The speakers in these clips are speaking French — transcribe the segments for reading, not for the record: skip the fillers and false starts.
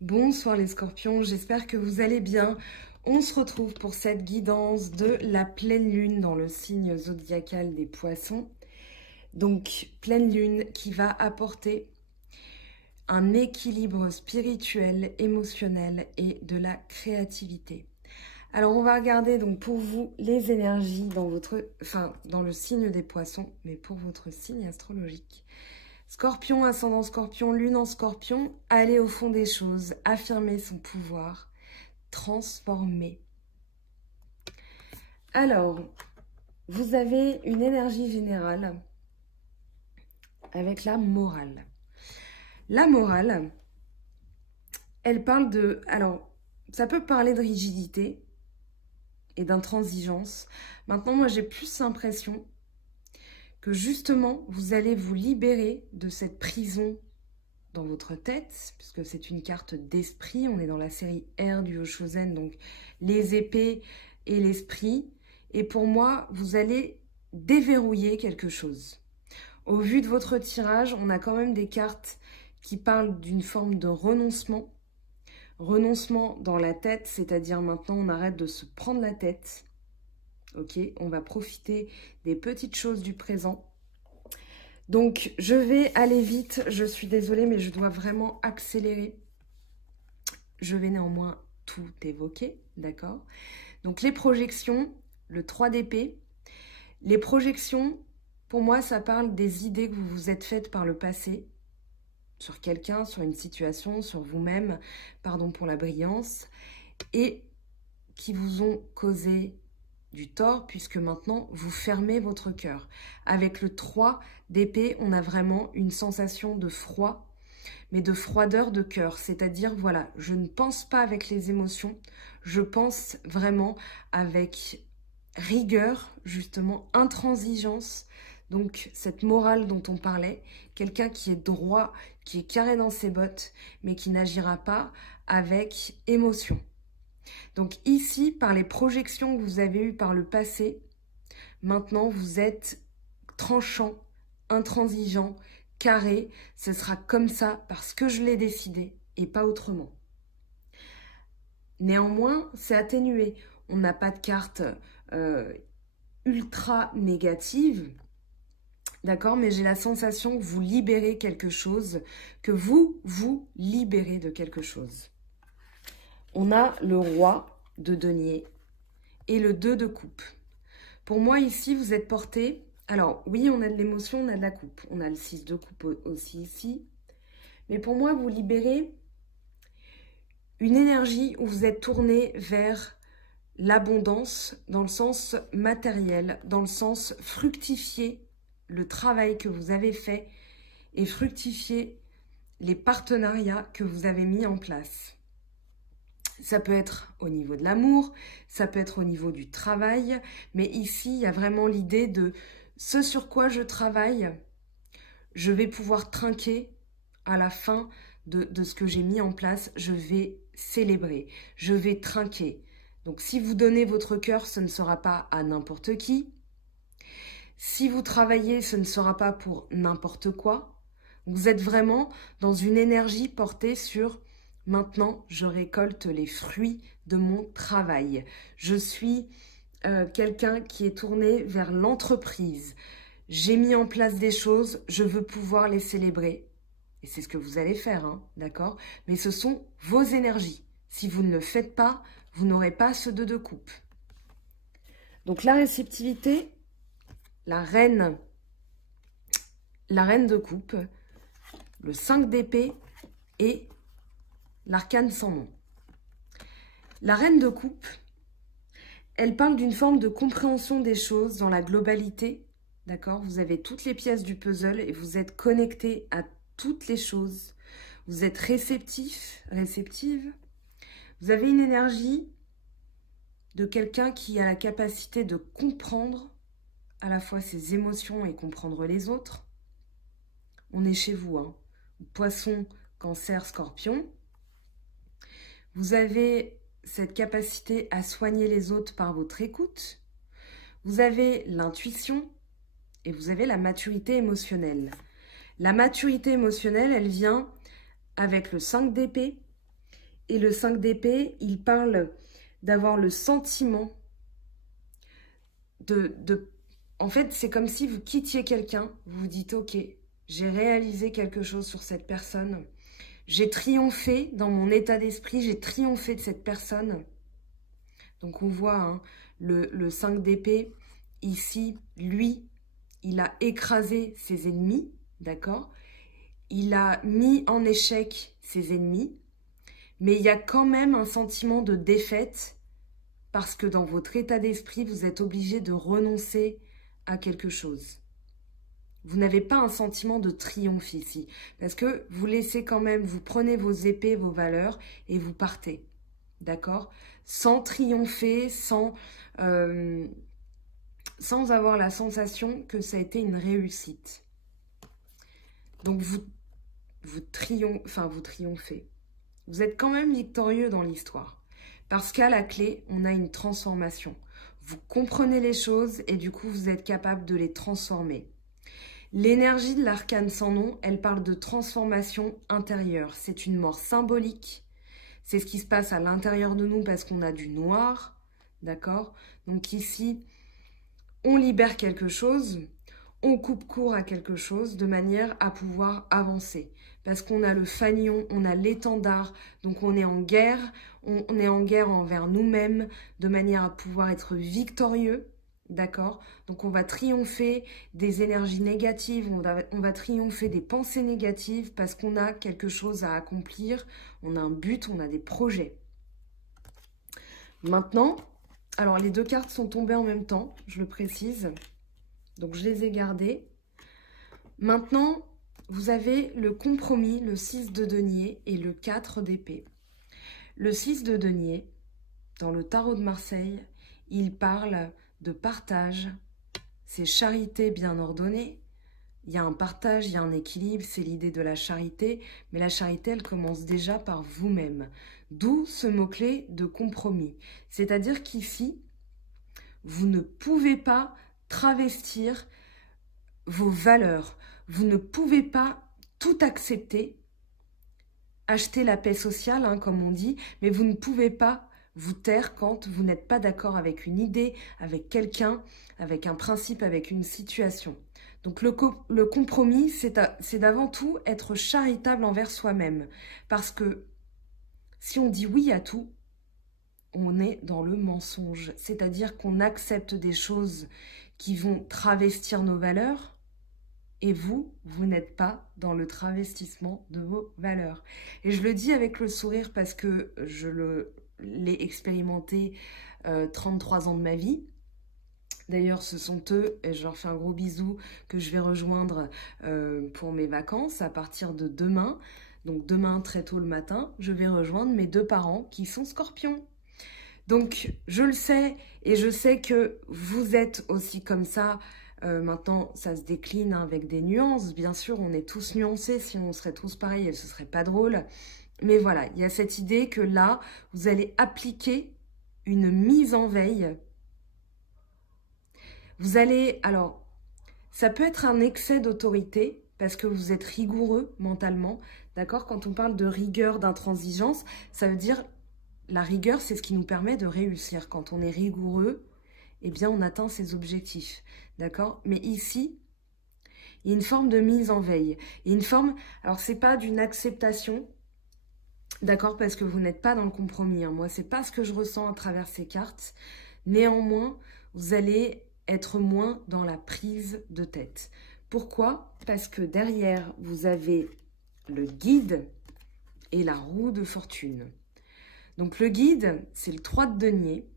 Bonsoir les scorpions, j'espère que vous allez bien. On se retrouve pour cette guidance de la pleine lune dans le signe zodiacal des poissons. Donc, pleine lune qui va apporter un équilibre spirituel, émotionnel et de la créativité. Alors, on va regarder donc pour vous les énergies dans dans le signe des poissons, mais pour votre signe astrologique. Scorpion, ascendant scorpion, lune en scorpion, aller au fond des choses, affirmer son pouvoir, transformer. Alors, vous avez une énergie générale avec la morale. La morale, elle parle de... Alors, ça peut parler de rigidité et d'intransigeance. Maintenant, moi, j'ai plus l'impression que justement, vous allez vous libérer de cette prison dans votre tête, puisque c'est une carte d'esprit. On est dans la série R du Oshozen, donc les épées et l'esprit. Et pour moi, vous allez déverrouiller quelque chose. Au vu de votre tirage, on a quand même des cartes qui parlent d'une forme de renoncement. Renoncement dans la tête, c'est-à-dire maintenant on arrête de se prendre la tête. Ok, on va profiter des petites choses du présent. Donc, je vais aller vite. Je suis désolée, mais je dois vraiment accélérer. Je vais néanmoins tout évoquer, d'accord? Donc, les projections, le 3 d'épée. Les projections, pour moi, ça parle des idées que vous vous êtes faites par le passé, sur quelqu'un, sur une situation, sur vous-même, pardon pour la brillance, et qui vous ont causé du tort, puisque maintenant, vous fermez votre cœur. Avec le 3 d'épée, on a vraiment une sensation de froid, mais de froideur de cœur. C'est-à-dire, voilà, je ne pense pas avec les émotions, je pense vraiment avec rigueur, justement, intransigeance. Donc, cette morale dont on parlait, quelqu'un qui est droit, qui est carré dans ses bottes, mais qui n'agira pas avec émotion. Donc ici, par les projections que vous avez eues par le passé, maintenant vous êtes tranchant, intransigeant, carré. Ce sera comme ça parce que je l'ai décidé et pas autrement. Néanmoins, c'est atténué. On n'a pas de carte ultra négative, d'accord? Mais j'ai la sensation que vous libérez quelque chose, que vous vous libérez de quelque chose. On a le roi de denier et le 2 de coupe. Pour moi, ici, vous êtes porté... Alors, oui, on a de l'émotion, on a de la coupe. On a le 6 de coupe aussi ici. Mais pour moi, vous libérez une énergie où vous êtes tourné vers l'abondance, dans le sens matériel, dans le sens fructifier le travail que vous avez fait et fructifier les partenariats que vous avez mis en place. Ça peut être au niveau de l'amour, ça peut être au niveau du travail, mais ici, il y a vraiment l'idée de ce sur quoi je travaille, je vais pouvoir trinquer à la fin de ce que j'ai mis en place, je vais célébrer, je vais trinquer. Donc, si vous donnez votre cœur, ce ne sera pas à n'importe qui. Si vous travaillez, ce ne sera pas pour n'importe quoi. Vous êtes vraiment dans une énergie portée sur... Maintenant, je récolte les fruits de mon travail. Je suis quelqu'un qui est tourné vers l'entreprise. J'ai mis en place des choses, je veux pouvoir les célébrer. Et c'est ce que vous allez faire, hein, d'accord? Mais ce sont vos énergies. Si vous ne le faites pas, vous n'aurez pas ce 2 de coupe. Donc la réceptivité, la reine de coupe, le 5 d'épée et... l'arcane sans nom. La reine de coupe, elle parle d'une forme de compréhension des choses dans la globalité, d'accord? Vous avez toutes les pièces du puzzle et vous êtes connecté à toutes les choses. Vous êtes réceptif, réceptive. Vous avez une énergie de quelqu'un qui a la capacité de comprendre à la fois ses émotions et comprendre les autres. On est chez vous, hein? Poisson, Cancer, Scorpion. Vous avez cette capacité à soigner les autres par votre écoute. Vous avez l'intuition et vous avez la maturité émotionnelle. La maturité émotionnelle, elle vient avec le 5 d'épée Et le 5 d'épée, il parle d'avoir le sentiment En fait, c'est comme si vous quittiez quelqu'un, vous vous dites, ok, j'ai réalisé quelque chose sur cette personne, j'ai triomphé dans mon état d'esprit, j'ai triomphé de cette personne. Donc on voit hein, le 5 d'épée, ici, lui, il a écrasé ses ennemis, d'accord? Il a mis en échec ses ennemis, mais il y a quand même un sentiment de défaite parce que dans votre état d'esprit, vous êtes obligé de renoncer à quelque chose. Vous n'avez pas un sentiment de triomphe ici, parce que vous laissez quand même, vous prenez vos épées, vos valeurs, et vous partez, d'accord? Sans triompher, sans avoir la sensation que ça a été une réussite. Donc vous triomphez. Vous êtes quand même victorieux dans l'histoire. Parce qu'à la clé, on a une transformation. Vous comprenez les choses et du coup, vous êtes capable de les transformer. L'énergie de l'arcane sans nom, elle parle de transformation intérieure. C'est une mort symbolique. C'est ce qui se passe à l'intérieur de nous parce qu'on a du noir. D'accord? Donc ici, on libère quelque chose, on coupe court à quelque chose de manière à pouvoir avancer. Parce qu'on a le fanion, on a l'étendard, donc on est en guerre. On est en guerre envers nous-mêmes de manière à pouvoir être victorieux. D'accord? Donc on va triompher des énergies négatives, on va triompher des pensées négatives parce qu'on a quelque chose à accomplir, on a un but, on a des projets. Maintenant, alors les deux cartes sont tombées en même temps, je le précise, donc je les ai gardées. Maintenant, vous avez le compromis, le 6 de denier et le 4 d'épée. Le 6 de denier, dans le tarot de Marseille, il parle de partage, c'est charité bien ordonnée. Il y a un partage, il y a un équilibre, c'est l'idée de la charité, mais la charité, elle commence déjà par vous-même. D'où ce mot-clé de compromis. C'est-à-dire qu'ici, vous ne pouvez pas travestir vos valeurs. Vous ne pouvez pas tout accepter, acheter la paix sociale, hein, comme on dit, mais vous ne pouvez pas vous taire quand vous n'êtes pas d'accord avec une idée, avec quelqu'un, avec un principe, avec une situation. Donc le compromis, c'est d'avant tout être charitable envers soi-même. Parce que si on dit oui à tout, on est dans le mensonge. C'est-à-dire qu'on accepte des choses qui vont travestir nos valeurs, et vous n'êtes pas dans le travestissement de vos valeurs. Et je le dis avec le sourire parce que je l'ai expérimenté 33 ans de ma vie. D'ailleurs, ce sont eux, et je leur fais un gros bisou, que je vais rejoindre pour mes vacances à partir de demain. Donc demain, très tôt le matin, je vais rejoindre mes deux parents qui sont scorpions. Donc, je le sais, et je sais que vous êtes aussi comme ça. Maintenant, ça se décline hein, avec des nuances. Bien sûr, on est tous nuancés. Si on serait tous pareils, ce serait pas drôle. Mais voilà, il y a cette idée que là, vous allez appliquer une mise en veille. Vous allez... Alors, ça peut être un excès d'autorité parce que vous êtes rigoureux mentalement. D'accord? Quand on parle de rigueur, d'intransigeance, ça veut dire... La rigueur, c'est ce qui nous permet de réussir. Quand on est rigoureux, eh bien, on atteint ses objectifs. D'accord? Mais ici, il y a une forme de mise en veille. Il y a une forme... Alors, c'est pas d'une acceptation, d'accord? Parce que vous n'êtes pas dans le compromis. Hein. Moi, c'est pas ce que je ressens à travers ces cartes. Néanmoins, vous allez être moins dans la prise de tête. Pourquoi? Parce que derrière, vous avez le guide et la roue de fortune. Donc, le guide, c'est le 3 de denier.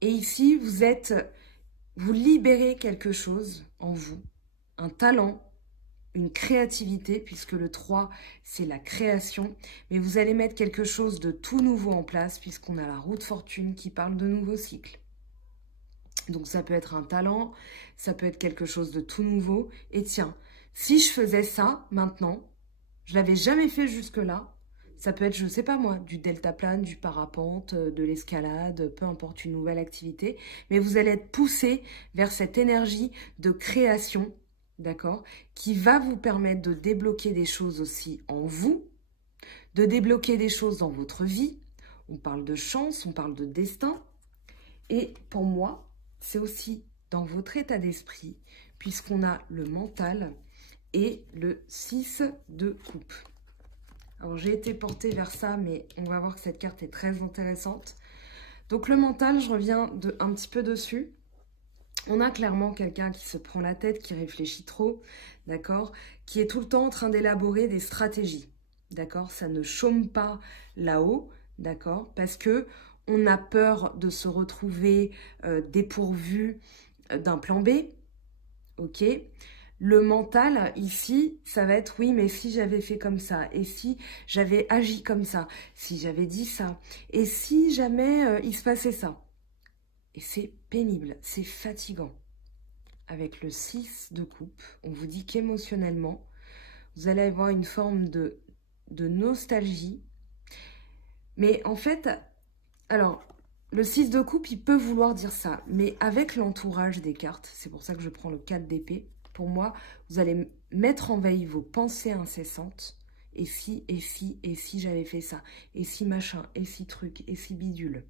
Et ici, vous libérez quelque chose en vous, un talent, une créativité, puisque le 3, c'est la création. Mais vous allez mettre quelque chose de tout nouveau en place, puisqu'on a la roue de fortune qui parle de nouveaux cycles. Donc, ça peut être un talent, ça peut être quelque chose de tout nouveau. Et tiens, si je faisais ça maintenant, je ne l'avais jamais fait jusque-là, ça peut être, je ne sais pas moi, du deltaplane, du parapente, de l'escalade, peu importe, une nouvelle activité. Mais vous allez être poussé vers cette énergie de création, d'accord, qui va vous permettre de débloquer des choses aussi en vous, de débloquer des choses dans votre vie. On parle de chance, on parle de destin. Et pour moi, c'est aussi dans votre état d'esprit, puisqu'on a le mental et le 6 de coupe. Alors, j'ai été portée vers ça, mais on va voir que cette carte est très intéressante. Donc, le mental, je reviens un petit peu dessus. On a clairement quelqu'un qui se prend la tête, qui réfléchit trop, d'accord, qui est tout le temps en train d'élaborer des stratégies, d'accord. Ça ne chôme pas là-haut, d'accord, parce que on a peur de se retrouver dépourvu d'un plan B, ok. Le mental, ici, ça va être, oui, mais si j'avais fait comme ça, et si j'avais agi comme ça, si j'avais dit ça, et si jamais il se passait ça. Et c'est pénible, c'est fatigant. Avec le 6 de coupe, on vous dit qu'émotionnellement, vous allez avoir une forme de nostalgie. Mais en fait, alors, le 6 de coupe, il peut vouloir dire ça, mais avec l'entourage des cartes, c'est pour ça que je prends le 4 d'épée, pour moi, vous allez mettre en veille vos pensées incessantes. Et si j'avais fait ça, et si machin, et si truc, et si bidule.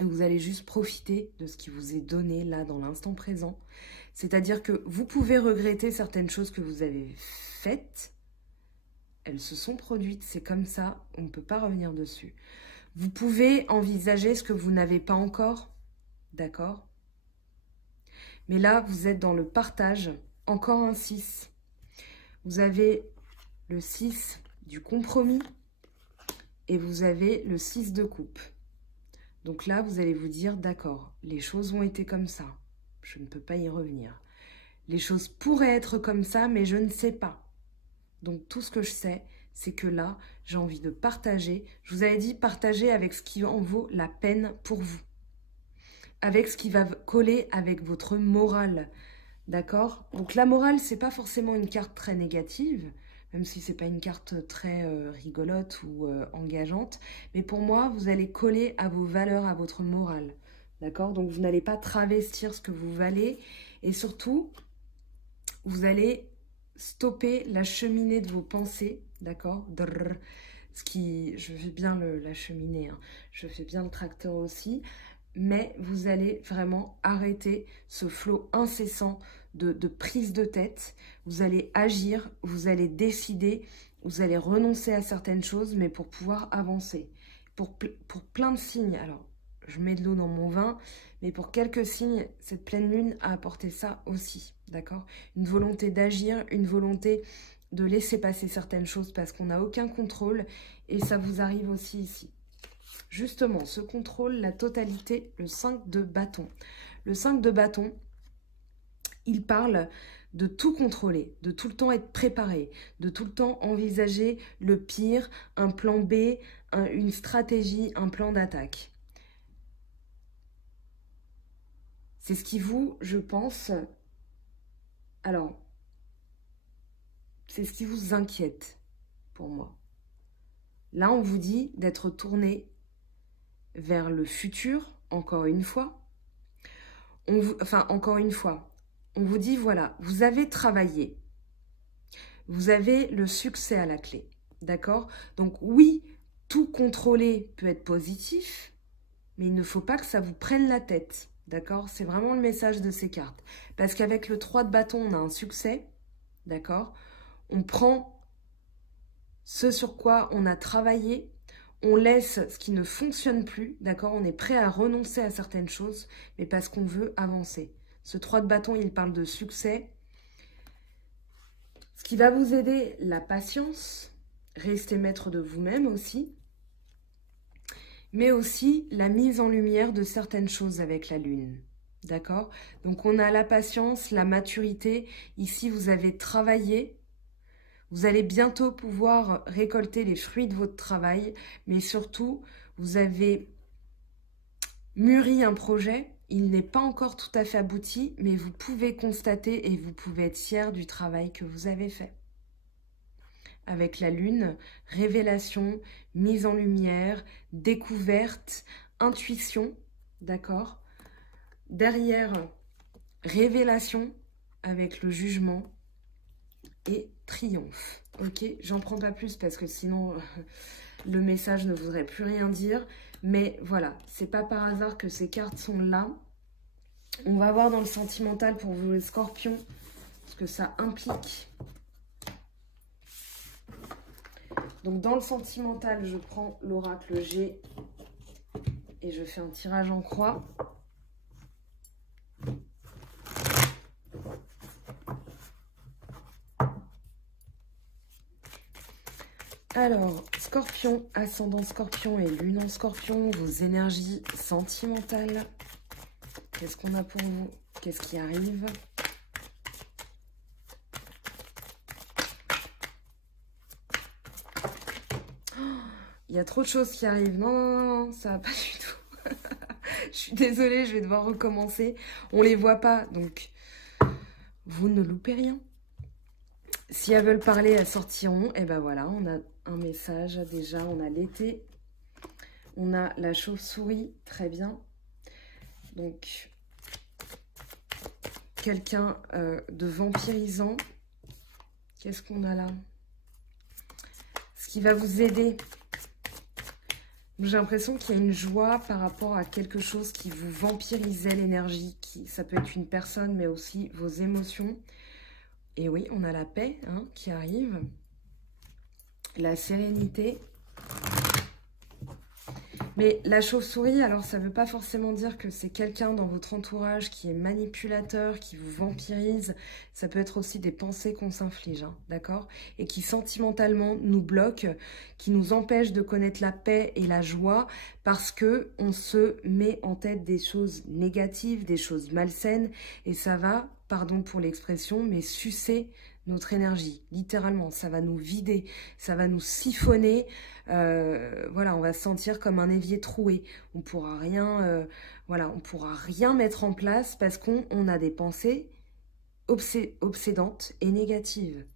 Et vous allez juste profiter de ce qui vous est donné là, dans l'instant présent. C'est-à-dire que vous pouvez regretter certaines choses que vous avez faites. Elles se sont produites, c'est comme ça, on ne peut pas revenir dessus. Vous pouvez envisager ce que vous n'avez pas encore, d'accord? Mais là, vous êtes dans le partage, encore un 6. Vous avez le 6 du compromis et vous avez le 6 de coupe. Donc là, vous allez vous dire, d'accord, les choses ont été comme ça, je ne peux pas y revenir. Les choses pourraient être comme ça, mais je ne sais pas. Donc tout ce que je sais, c'est que là, j'ai envie de partager. Je vous avais dit partager avec ce qui en vaut la peine pour vous. Avec ce qui va coller avec votre morale, d'accord? Donc la morale, c'est pas forcément une carte très négative, même si c'est pas une carte très rigolote ou engageante. Mais pour moi, vous allez coller à vos valeurs, à votre morale, d'accord? Donc vous n'allez pas travestir ce que vous valez. Et surtout, vous allez stopper la cheminée de vos pensées, d'accord? Je fais bien la cheminée, hein. Je fais bien le tracteur aussi. Mais vous allez vraiment arrêter ce flot incessant de prise de tête. Vous allez agir, vous allez décider, vous allez renoncer à certaines choses, mais pour pouvoir avancer. Pour plein de signes, alors je mets de l'eau dans mon vin, mais pour quelques signes, cette pleine lune a apporté ça aussi, d'accord? Une volonté d'agir, une volonté de laisser passer certaines choses parce qu'on n'a aucun contrôle, et ça vous arrive aussi ici. Justement, ce contrôle, la totalité, le 5 de bâton. Le 5 de bâton, il parle de tout contrôler, de tout le temps être préparé, de tout le temps envisager le pire, un plan B, une stratégie, un plan d'attaque. C'est ce qui vous, je pense, alors, c'est ce qui vous inquiète pour moi. Là, on vous dit d'être tourné vers le futur, encore une fois. Encore une fois, on vous dit, voilà, vous avez travaillé. Vous avez le succès à la clé, d'accord? Donc oui, tout contrôler peut être positif, mais il ne faut pas que ça vous prenne la tête, d'accord? C'est vraiment le message de ces cartes. Parce qu'avec le 3 de bâton, on a un succès, d'accord? On prend ce sur quoi on a travaillé, on laisse ce qui ne fonctionne plus, d'accord? On est prêt à renoncer à certaines choses, mais parce qu'on veut avancer. Ce 3 de bâton, il parle de succès. Ce qui va vous aider, la patience, rester maître de vous-même aussi, mais aussi la mise en lumière de certaines choses avec la lune, d'accord? Donc on a la patience, la maturité. Ici, vous avez travaillé. Vous allez bientôt pouvoir récolter les fruits de votre travail, mais surtout, vous avez mûri un projet. Il n'est pas encore tout à fait abouti, mais vous pouvez constater et vous pouvez être fier du travail que vous avez fait. Avec la lune, révélation, mise en lumière, découverte, intuition, d'accord? Derrière, révélation avec le jugement et triomphe. Ok, j'en prends pas plus parce que sinon le message ne voudrait plus rien dire. Mais voilà, c'est pas par hasard que ces cartes sont là. On va voir dans le sentimental pour vous les scorpions ce que ça implique. Donc dans le sentimental, je prends l'oracle G et je fais un tirage en croix. Alors, Scorpion, ascendant Scorpion et lune en Scorpion, vos énergies sentimentales. Qu'est-ce qu'on a pour vous? Qu'est-ce qui arrive? Il y a trop de choses qui arrivent. Non, non, non, non, ça va pas du tout. Je suis désolée, je vais devoir recommencer. On les voit pas, donc vous ne loupez rien. Si elles veulent parler, elles sortiront. Et ben voilà, on a un message déjà. On a l'été. On a la chauve-souris, très bien. Donc, quelqu'un de vampirisant. Qu'est-ce qu'on a là? Ce qui va vous aider. J'ai l'impression qu'il y a une joie par rapport à quelque chose qui vous vampirisait l'énergie. Ça peut être une personne, mais aussi vos émotions. Et oui, on a la paix hein, qui arrive. La sérénité. Mais la chauve-souris, alors ça ne veut pas forcément dire que c'est quelqu'un dans votre entourage qui est manipulateur, qui vous vampirise. Ça peut être aussi des pensées qu'on s'inflige, hein, d'accord? Et qui sentimentalement nous bloquent, qui nous empêchent de connaître la paix et la joie parce que on se met en tête des choses négatives, des choses malsaines. Et ça va, pardon pour l'expression, mais sucer notre énergie, littéralement. Ça va nous vider, ça va nous siphonner. Voilà, on va se sentir comme un évier troué. On pourra rien, voilà, on pourra rien mettre en place parce qu'on a des pensées obsédantes et négatives.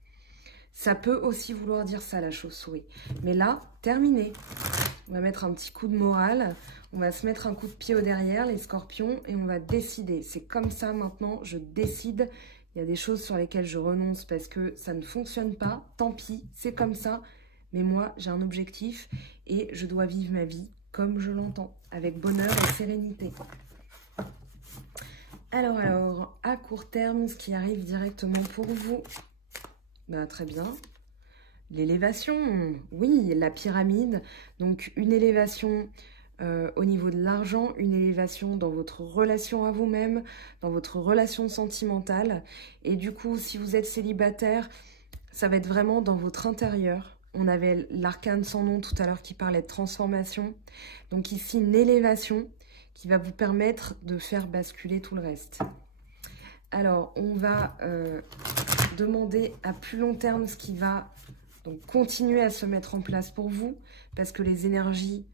Ça peut aussi vouloir dire ça, la chauve-souris. Mais là, terminé. On va mettre un petit coup de morale. On va se mettre un coup de pied au derrière, les scorpions, et on va décider. C'est comme ça maintenant, je décide. Il y a des choses sur lesquelles je renonce parce que ça ne fonctionne pas. Tant pis, c'est comme ça. Mais moi, j'ai un objectif et je dois vivre ma vie comme je l'entends, avec bonheur et sérénité. Alors, à court terme, ce qui arrive directement pour vous, bah, très bien. L'élévation, oui, la pyramide. Donc, une élévation au niveau de l'argent, une élévation dans votre relation à vous-même, dans votre relation sentimentale. Et du coup, si vous êtes célibataire, ça va être vraiment dans votre intérieur. On avait l'arcane sans nom tout à l'heure qui parlait de transformation. Donc ici, une élévation qui va vous permettre de faire basculer tout le reste. Alors, on va demander à plus long terme ce qui va donc continuer à se mettre en place pour vous, parce que les énergies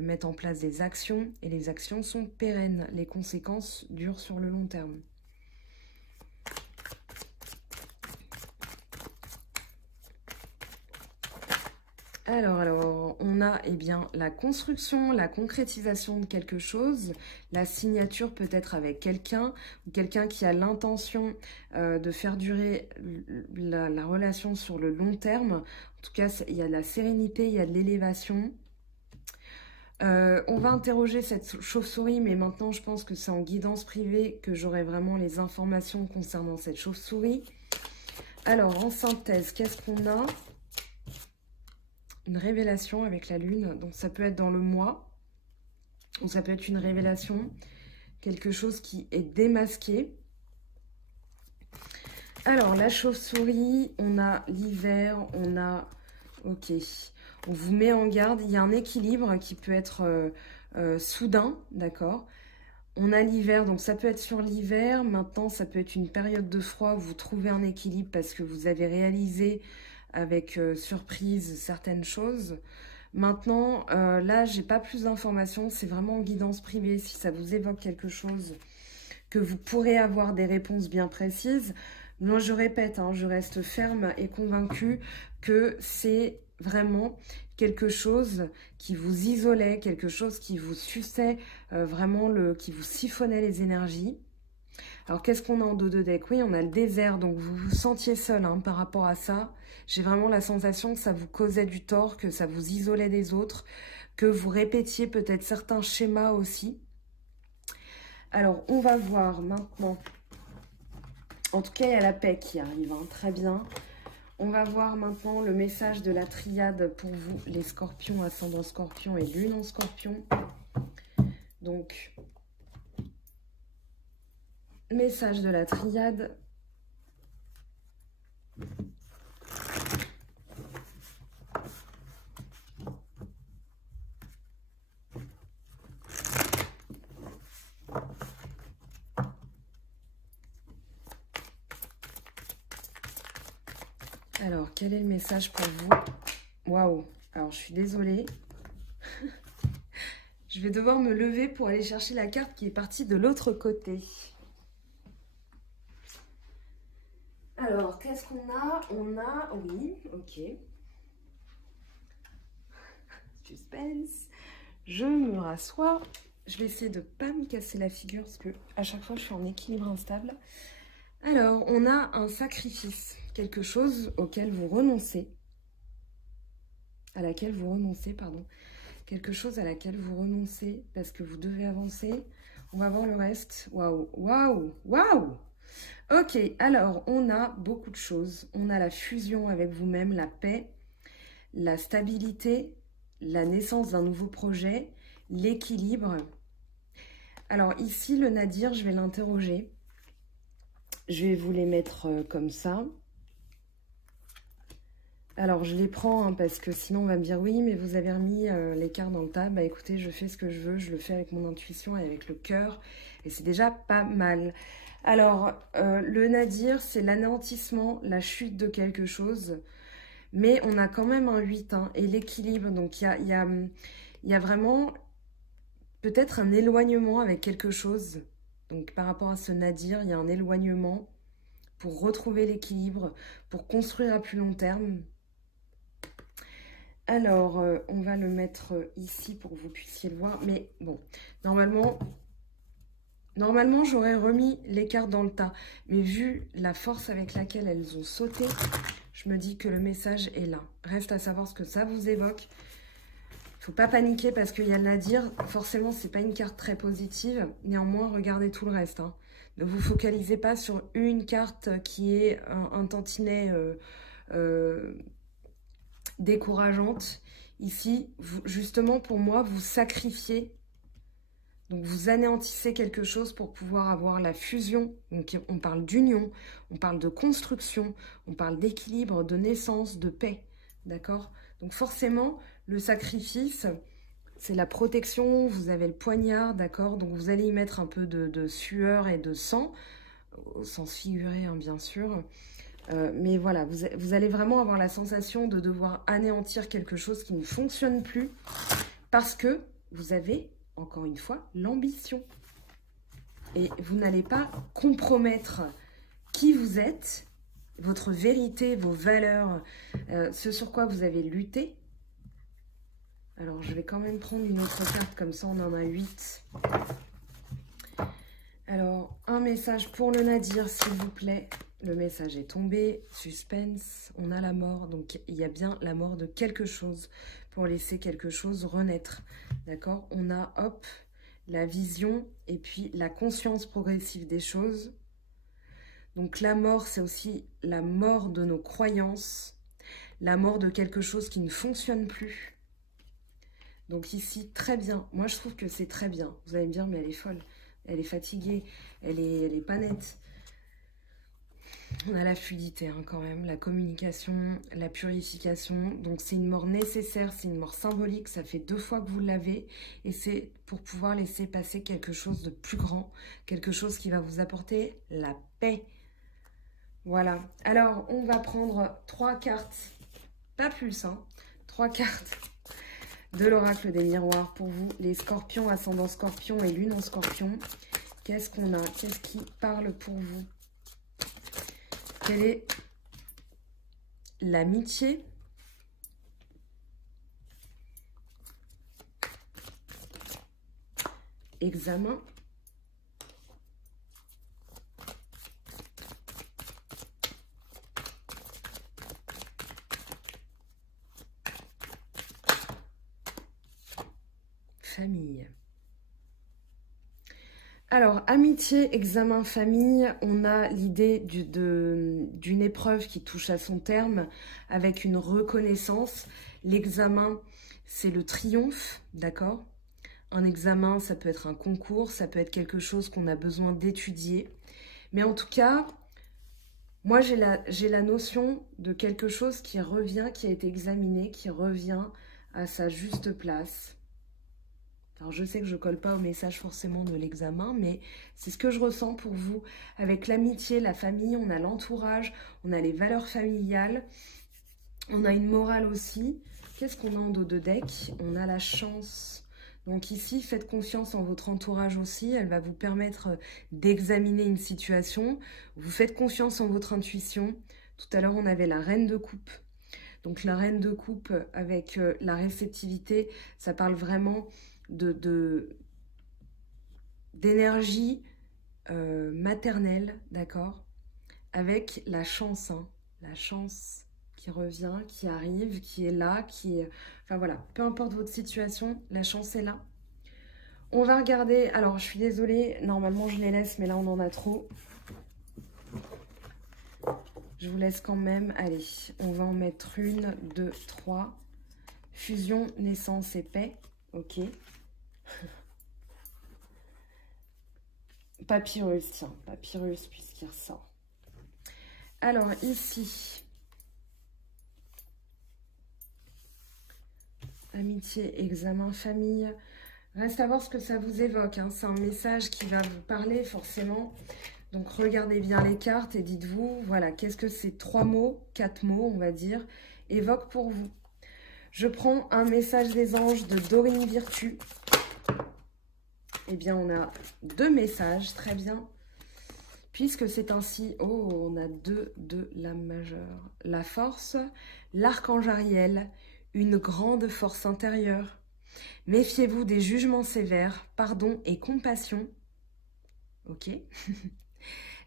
mettent en place des actions, et les actions sont pérennes. Les conséquences durent sur le long terme. Alors, on a eh bien, la construction, la concrétisation de quelque chose, la signature peut-être avec quelqu'un, ou quelqu'un qui a l'intention de faire durer la relation sur le long terme. En tout cas, il y a de la sérénité, il y a de l'élévation. On va interroger cette chauve-souris, mais maintenant, je pense que c'est en guidance privée que j'aurai vraiment les informations concernant cette chauve-souris. Alors, en synthèse, qu'est-ce qu'on a ? Une révélation avec la lune, donc ça peut être dans le mois, ou ça peut être une révélation, quelque chose qui est démasqué. Alors, la chauve-souris, on a l'hiver, on a... Ok, on vous met en garde, il y a un équilibre qui peut être soudain, d'accord? On a l'hiver, donc ça peut être sur l'hiver, maintenant ça peut être une période de froid où vous trouvez un équilibre parce que vous avez réalisé avec surprise certaines choses. Maintenant, là, j'ai pas plus d'informations. C'est vraiment en guidance privée. Si ça vous évoque quelque chose, que vous pourrez avoir des réponses bien précises. Moi, je répète, hein, je reste ferme et convaincue que c'est vraiment quelque chose qui vous isolait, quelque chose qui vous suçait, vraiment qui vous siphonnait les énergies. Alors, qu'est-ce qu'on a en dos de deck? Oui, on a le désert, donc vous vous sentiez seul hein, par rapport à ça. J'ai vraiment la sensation que ça vous causait du tort, que ça vous isolait des autres, que vous répétiez peut-être certains schémas aussi. Alors, on va voir maintenant. En tout cas, il y a la paix qui arrive, hein, très bien. On va voir maintenant le message de la triade pour vous, les scorpions, ascendant scorpion et lune en scorpion. Donc, message de la triade. Alors, quel est le message pour vous? Waouh! Alors, je suis désolée. Je vais devoir me lever pour aller chercher la carte qui est partie de l'autre côté. Alors, qu'est-ce qu'on a? On a... Oui, ok. Suspense. Je me rassois. Je vais essayer de ne pas me casser la figure parce que à chaque fois, je suis en équilibre instable. Alors, on a un sacrifice. Quelque chose auquel vous renoncez. À laquelle vous renoncez, pardon. Quelque chose à laquelle vous renoncez parce que vous devez avancer. On va voir le reste. Waouh, waouh, waouh! Ok, alors on a beaucoup de choses. On a la fusion avec vous-même, la paix, la stabilité, la naissance d'un nouveau projet, l'équilibre. Alors ici, le Nadir, je vais l'interroger. Je vais vous les mettre comme ça. Alors, je les prends hein, parce que sinon, on va me dire « Oui, mais vous avez remis les cartes dans le tas. » Bah écoutez, je fais ce que je veux. Je le fais avec mon intuition et avec le cœur. Et c'est déjà pas mal. Alors, le Nadir, c'est l'anéantissement, la chute de quelque chose. Mais on a quand même un 8 hein, et l'équilibre. Donc, il y a vraiment peut-être un éloignement avec quelque chose. Donc, par rapport à ce Nadir, il y a un éloignement pour retrouver l'équilibre, pour construire à plus long terme. Alors, on va le mettre ici pour que vous puissiez le voir. Mais bon, normalement j'aurais remis les cartes dans le tas. Mais vu la force avec laquelle elles ont sauté, je me dis que le message est là. Reste à savoir ce que ça vous évoque. Il ne faut pas paniquer parce qu'il y a le Nadir. Forcément, ce n'est pas une carte très positive. Néanmoins, regardez tout le reste. Hein. Ne vous focalisez pas sur une carte qui est un tantinet... décourageante. Ici, justement, pour moi, vous sacrifiez. Donc, vous anéantissez quelque chose pour pouvoir avoir la fusion. Donc, on parle d'union, on parle de construction, on parle d'équilibre, de naissance, de paix. D'accord? Donc, forcément, le sacrifice, c'est la protection. Vous avez le poignard, d'accord? Donc, vous allez y mettre un peu de sueur et de sang, au sens figuré, hein, bien sûr. Mais voilà, vous allez vraiment avoir la sensation de devoir anéantir quelque chose qui ne fonctionne plus parce que vous avez, encore une fois, l'ambition. Et vous n'allez pas compromettre qui vous êtes, votre vérité, vos valeurs, ce sur quoi vous avez lutté. Alors, je vais quand même prendre une autre carte, comme ça on en a 8. Alors, un message pour le Nadir, s'il vous plaît. Le message est tombé, suspense, on a la mort, donc il y a bien la mort de quelque chose pour laisser quelque chose renaître, d'accord? On a, hop, la vision et puis la conscience progressive des choses. Donc la mort, c'est aussi la mort de nos croyances, la mort de quelque chose qui ne fonctionne plus. Donc ici, très bien, moi je trouve que c'est très bien. Vous allez me dire, mais elle est folle, elle est fatiguée, elle est pas nette. On a la fluidité hein, quand même, la communication, la purification. Donc c'est une mort nécessaire, c'est une mort symbolique. Ça fait 2 fois que vous l'avez. Et c'est pour pouvoir laisser passer quelque chose de plus grand. Quelque chose qui va vous apporter la paix. Voilà. Alors on va prendre 3 cartes, pas plus, hein. 3 cartes de l'oracle des miroirs pour vous. Les scorpions, ascendant scorpion et lune en scorpion. Qu'est-ce qu'on a? Qu'est-ce qui parle pour vous? Quelle est l'amitié? Examen. famille. Alors, amitié, examen, famille, on a l'idée d'une épreuve qui touche à son terme avec une reconnaissance. L'examen, c'est le triomphe, d'accord? Un examen, ça peut être un concours, ça peut être quelque chose qu'on a besoin d'étudier. Mais en tout cas, moi, j'ai la notion de quelque chose qui revient, qui a été examiné, qui revient à sa juste place. Alors, je sais que je ne colle pas au message forcément de l'examen, mais c'est ce que je ressens pour vous. Avec l'amitié, la famille, on a l'entourage, on a les valeurs familiales, on a une morale aussi. Qu'est-ce qu'on a en dos de deck? On a la chance. Donc ici, faites confiance en votre entourage aussi. Elle va vous permettre d'examiner une situation. Vous faites confiance en votre intuition. Tout à l'heure, on avait la reine de coupe. Donc la reine de coupe avec la réceptivité, ça parle vraiment d'énergie maternelle, d'accord? Avec la chance, hein, la chance qui revient, qui arrive, qui est là, qui est... Enfin voilà, peu importe votre situation, la chance est là. On va regarder... Alors, je suis désolée, normalement je les laisse, mais là on en a trop. Je vous laisse quand même. Allez, on va en mettre 1, 2, 3. Fusion, naissance et paix. Ok. Papyrus, tiens, papyrus puisqu'il ressort. Alors ici, amitié, examen, famille. Reste à voir ce que ça vous évoque, hein. C'est un message qui va vous parler forcément. Donc regardez bien les cartes et dites-vous, voilà, qu'est-ce que ces 3 mots, 4 mots, on va dire, évoquent pour vous. Je prends un message des anges de Dorine Virtue. Eh bien, on a 2 messages, très bien. Puisque c'est ainsi, oh, on a 2 de l'âme majeure. La force, l'archange Ariel, une grande force intérieure. Méfiez-vous des jugements sévères, pardon et compassion. Ok.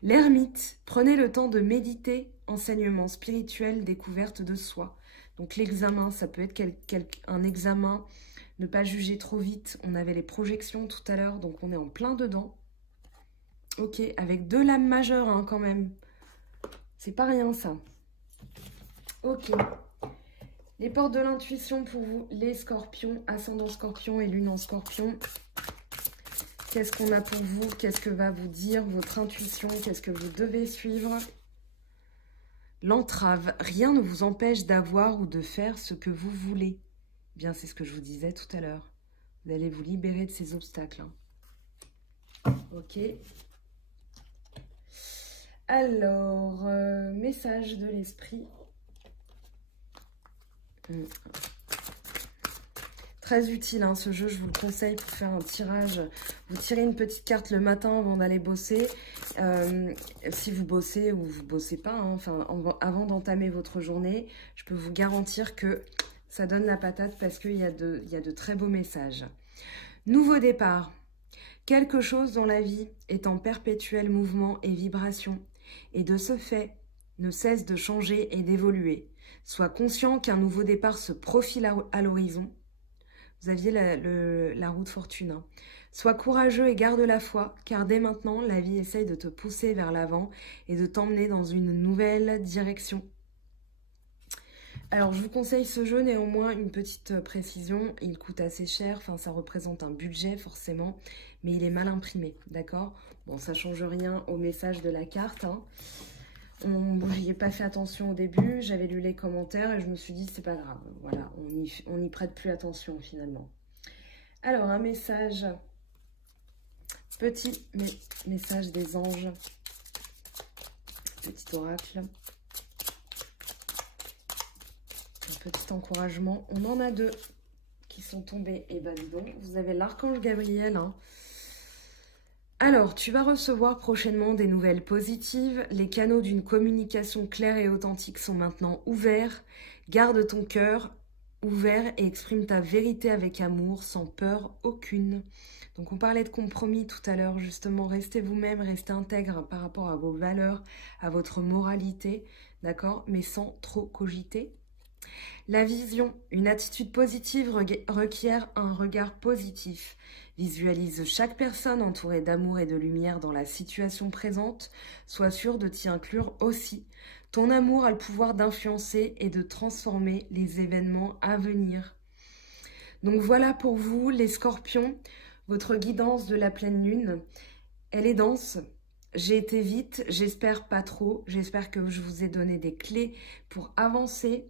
L'ermite, prenez le temps de méditer, enseignement spirituel, découverte de soi. Donc l'examen, ça peut être un examen, ne pas juger trop vite. On avait les projections tout à l'heure, donc on est en plein dedans. Ok, avec 2 lames majeures hein, quand même. C'est pas rien ça. Ok. Les portes de l'intuition pour vous, les scorpions, ascendant scorpion et lune en scorpion. Qu'est-ce qu'on a pour vous? Qu'est-ce que va vous dire votre intuition? Qu'est-ce que vous devez suivre? L'entrave, rien ne vous empêche d'avoir ou de faire ce que vous voulez. Bien, c'est ce que je vous disais tout à l'heure. Vous allez vous libérer de ces obstacles. Hein. Ok. Alors, message de l'esprit. Très utile hein, ce jeu, je vous le conseille pour faire un tirage. Vous tirez une petite carte le matin avant d'aller bosser. Si vous bossez ou vous bossez pas, hein, enfin, avant d'entamer votre journée, je peux vous garantir que ça donne la patate parce qu'il y a de très beaux messages. Nouveau départ. Quelque chose dans la vie est en perpétuel mouvement et vibration. Et de ce fait, ne cesse de changer et d'évoluer. Sois conscient qu'un nouveau départ se profile à l'horizon. Vous aviez la roue de fortune. Hein. Sois courageux et garde la foi, car dès maintenant, la vie essaye de te pousser vers l'avant et de t'emmener dans une nouvelle direction. Alors, je vous conseille ce jeu, néanmoins, une petite précision. Il coûte assez cher, enfin, ça représente un budget, forcément, mais il est mal imprimé, d'accord? Bon, ça ne change rien au message de la carte, hein. J'y ai pas fait attention au début, j'avais lu les commentaires et je me suis dit c'est pas grave, voilà, on n'y prête plus attention finalement. Alors un message, petit message des anges, petit oracle, un petit encouragement, on en a 2 qui sont tombés, et ben dis donc, vous avez l'archange Gabriel, hein. Alors, tu vas recevoir prochainement des nouvelles positives. Les canaux d'une communication claire et authentique sont maintenant ouverts. Garde ton cœur ouvert et exprime ta vérité avec amour, sans peur aucune. Donc, on parlait de compromis tout à l'heure, justement. Restez vous-même, restez intègre par rapport à vos valeurs, à votre moralité, d'accord? Mais sans trop cogiter. La vision, une attitude positive requiert un regard positif. Visualise chaque personne entourée d'amour et de lumière dans la situation présente. Sois sûr de t'y inclure aussi. Ton amour a le pouvoir d'influencer et de transformer les événements à venir. Donc voilà pour vous les scorpions, votre guidance de la pleine lune. Elle est dense. J'ai été vite, j'espère pas trop. J'espère que je vous ai donné des clés pour avancer.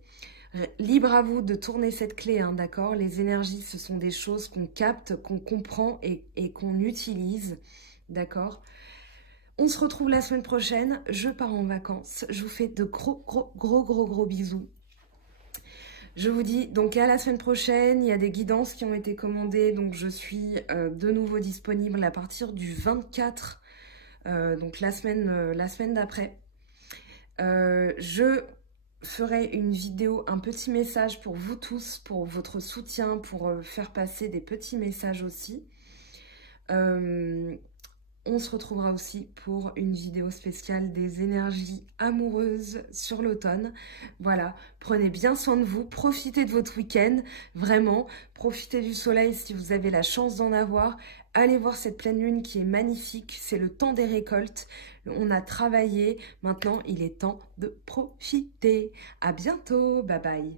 Libre à vous de tourner cette clé, hein, d'accord? Les énergies, ce sont des choses qu'on capte, qu'on comprend et qu'on utilise, d'accord? On se retrouve la semaine prochaine. Je pars en vacances. Je vous fais de gros bisous. Je vous dis donc à la semaine prochaine. Il y a des guidances qui ont été commandées, donc je suis de nouveau disponible à partir du 24, donc la semaine d'après. Je ferai une vidéo, un petit message pour vous tous, pour votre soutien, pour faire passer des petits messages aussi. On se retrouvera aussi pour une vidéo spéciale des énergies amoureuses sur l'automne. Voilà, prenez bien soin de vous, profitez de votre week-end, vraiment, profitez du soleil si vous avez la chance d'en avoir. Allez voir cette pleine lune qui est magnifique, c'est le temps des récoltes. On a travaillé, maintenant il est temps de profiter. À bientôt, bye bye.